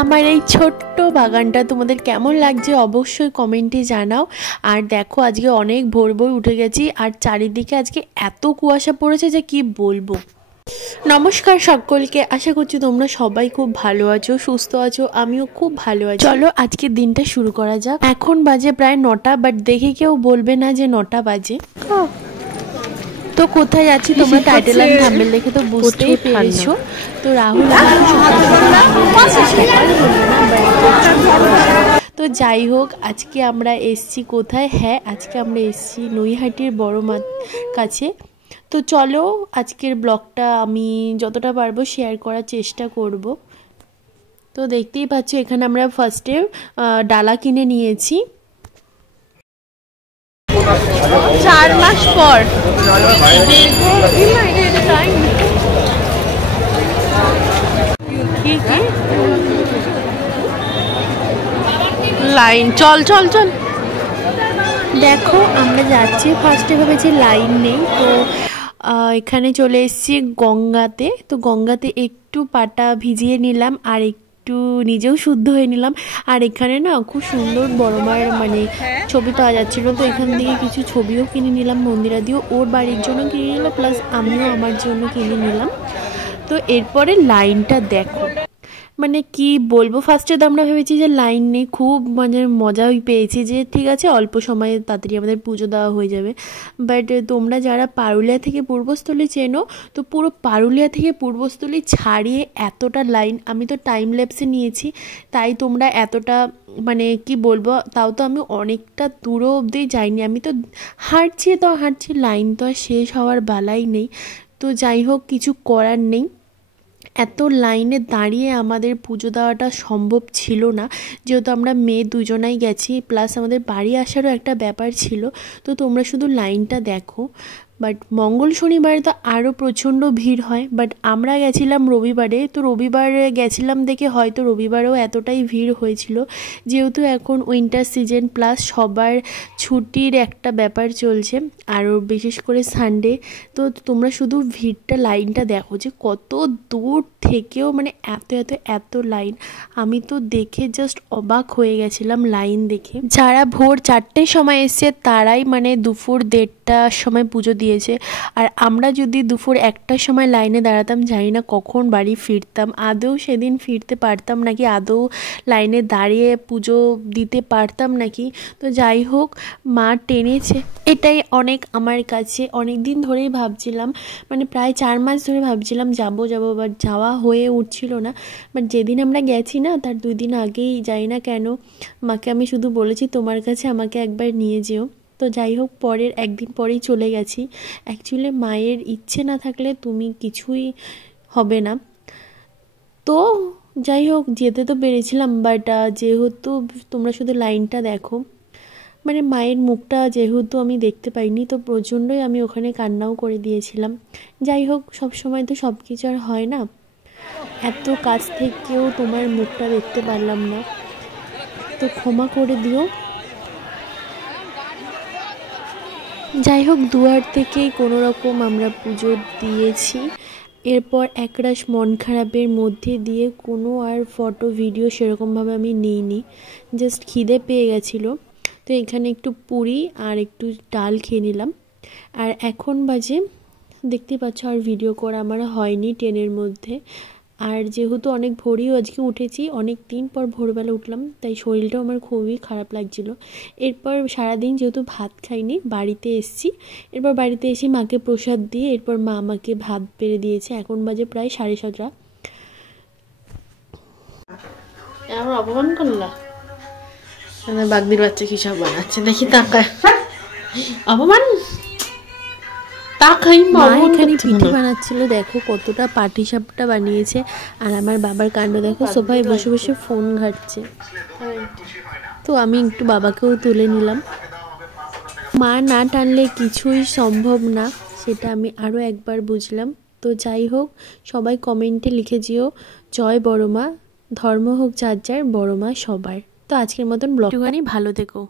আমার এই ছোট্ট বাগানটা তোমাদের কেমন লাগছে অবশ্যই কমেন্টে জানাও। আর দেখো আজকে অনেক ভোর ভোর উঠে গেছি, আর চারিদিকে আজকে এত কুয়াশা পড়েছে যে কি বলবো। নমস্কার সকলকে, আশা করছি তোমরা সবাই খুব ভালো আছো, সুস্থ আছো, আমিও খুব ভালো আছি। চলো আজকে দিনটা শুরু করা যাক। এখন বাজে প্রায় 9টা, বাট দেখে কেউ বলবে না যে 9টা বাজে। তো কোথায় যাচ্ছি তোমরা টাইটেল আর থাম্বনেল দেখে তো বুঝতেই পেরেছো। তো রাহুল তো যাই হোক, আজকে আমরা এসছি কোথায়? হ্যাঁ, আজকে আমরা এসছি নৈহাটির বড় মা কাছে। তো চলো আজকের ব্লগটা আমি যতটা পারবো শেয়ার করার চেষ্টা করব। তো দেখতেই পাচ্ছ এখানে আমরা ফার্স্টে ডালা কিনে নিয়েছি 4 মাস পর। লাইন চল চল চল, দেখো আমরা যাচ্ছি। ফার্স্টে ভেবেছি লাইন নেই, তো এখানে চলে এসেছি গঙ্গাতে। তো গঙ্গাতে একটু পাটা ভিজিয়ে নিলাম আর একটু নিজেও শুদ্ধ হয়ে নিলাম। আর এখানে না খুব সুন্দর বড় মায়ের মানে ছবি পাওয়া যাচ্ছিলো, তো এখান থেকে কিছু ছবিও কিনে নিলাম। মন্দিরা দিয়েও ওর বাড়ির জন্য কিনে নিলাম, প্লাস আমিও আমার জন্য কিনে নিলাম। তো এরপরে লাইনটা দেখো, মানে কি বলবো। ফার্স্টে তো আমরা ভেবেছি যে লাইন নেই, খুব মানে মজাই পেয়েছি যে ঠিক আছে অল্প সময়ে তাড়াতাড়ি আমাদের পুজো দেওয়া হয়ে যাবে। বাট তোমরা যারা পারুলিয়া থেকে পূর্বস্থলী চেনো, তো পুরো পারুলিয়া থেকে পূর্বস্থলী ছাড়িয়ে এতটা লাইন। আমি তো টাইম ল্যাপসে নিয়েছি, তাই তোমরা এতটা মানে কি বলবো, তাও তো আমি অনেকটা দূরও অবধি যাইনি। আমি তো হাঁটছি, লাইন তো আর শেষ হওয়ার বালাই নেই। তো যাই হোক, কিছু করার নেই, এত লাইনে দাঁড়িয়ে আমাদের পুজো দেওয়াটা সম্ভব ছিল না, যেহেতু আমরা মেয়ে দুজনাই গেছি, প্লাস আমাদের বাড়ি আসারও একটা ব্যাপার ছিল। তো তোমরা শুধু লাইনটা দেখো। বাট মঙ্গল শনিবারে তো আরও প্রচণ্ড ভিড় হয়, বাট আমরা গেছিলাম রবিবারে। তো রবিবারে গেছিলাম দেখে হয়তো রবিবারেও এতটাই ভিড় হয়েছিল, যেহেতু এখন উইন্টার সিজন, প্লাস সবার ছুটির একটা ব্যাপার চলছে, আরও বিশেষ করে সানডে। তো তোমরা শুধু ভিড়টা লাইনটা দেখো যে কত দূর থেকেও মানে এত লাইন। আমি তো দেখে জাস্ট অবাক হয়ে গেছিলাম লাইন দেখে। যারা ভোর 4টের সময় এসছে তারাই মানে দুপুর 1:30টার সময় পুজো দিয়েছে, আর আমরা যদি দুপুর 1টার সময় লাইনে দাঁড়াতাম, জানি না কখন বাড়ি ফিরতাম। আদৌ সেদিন ফিরতে পারতাম নাকি, আদৌ লাইনে দাঁড়িয়ে পুজো দিতে পারতাম নাকি। তো যাই হোক, মা টেনেছে, এটাই অনেক আমার কাছে। অনেক দিন ধরেই ভাবছিলাম, মানে প্রায় 4 মাস ধরে ভাবছিলাম যাবো, বাট যাওয়া হয়ে উঠছিল না। বাট যেদিন আমরা গেছি না, তার 2 দিন আগেই যাই না কেন মাকে আমি শুধু বলেছি তোমার কাছে আমাকে একবার নিয়ে যেও। তো যাই হোক, পরের একদিন পরেই চলে গেছি। অ্যাকচুয়ালি মায়ের ইচ্ছে না থাকলে তুমি কিছুই হবে না। তো যাই হোক, যেতে তো পেরেছিলাম, বাট যেহেতু তোমরা শুধু লাইনটা দেখো, মানে মায়ের মুখটা যেহেতু আমি দেখতে পাইনি, তো প্রচণ্ডই আমি ওখানে কান্নাও করে দিয়েছিলাম। যাই হোক, সব সময় তো সব কিছু আর হয় না, এত কাছ থেকেও তোমার মুখটা দেখতে পারলাম না, তো ক্ষমা করে দিও। যাই হোক, দুয়ার থেকেই কোনো রকম আমরা পুজো দিয়েছি। এরপর একরাশ মন খারাপের মধ্যে দিয়ে কোনো আর ফটো ভিডিও সেরকমভাবে আমি নিইনি, জাস্ট খিদে পেয়ে গেছিলো। তো এখানে একটু পুরি আর একটু ডাল খেয়ে নিলাম। আর এখন বাজে, দেখতে পাচ্ছ, আর ভিডিও করা আমার হয়নি 10-এর মধ্যে। আর যেহেতু অনেক ভোরেই আজকে উঠেছি, অনেক দিন পর ভোরবেলা উঠলাম, তাই শরীরটাও আমার খুবই খারাপ লাগছিল। এরপর সারাদিন যেহেতু ভাত খাইনি, বাড়িতে এসেছি। এরপর বাড়িতে এসে মাকে প্রসাদ দিয়ে এরপর মা আমাকে ভাত বেড়ে দিয়েছে। এখন বাজে প্রায় 7:30। আমার অপমান করলা, বাগদির বাচ্চা কি সব বানাচ্ছে দেখি, তাকায় অপমান। এখানে পিঠে বানাচ্ছিল, দেখো কতটা পাটিসাপটা বানিয়েছে। আর আমার বাবার কাণ্ড দেখো, সোফায় বসে বসে ফোন ঘাটছে। তো আমি একটু বাবাকেও তুলে নিলাম। মা না টানলে কিছুই সম্ভব না, সেটা আমি আরও একবার বুঝলাম। তো যাই হোক, সবাই কমেন্টে লিখে যেও জয় বড় মা, ধর্ম হোক যার যার, বড় মা সবার। তো আজকের মতন ব্লগটা ভালো থেকো।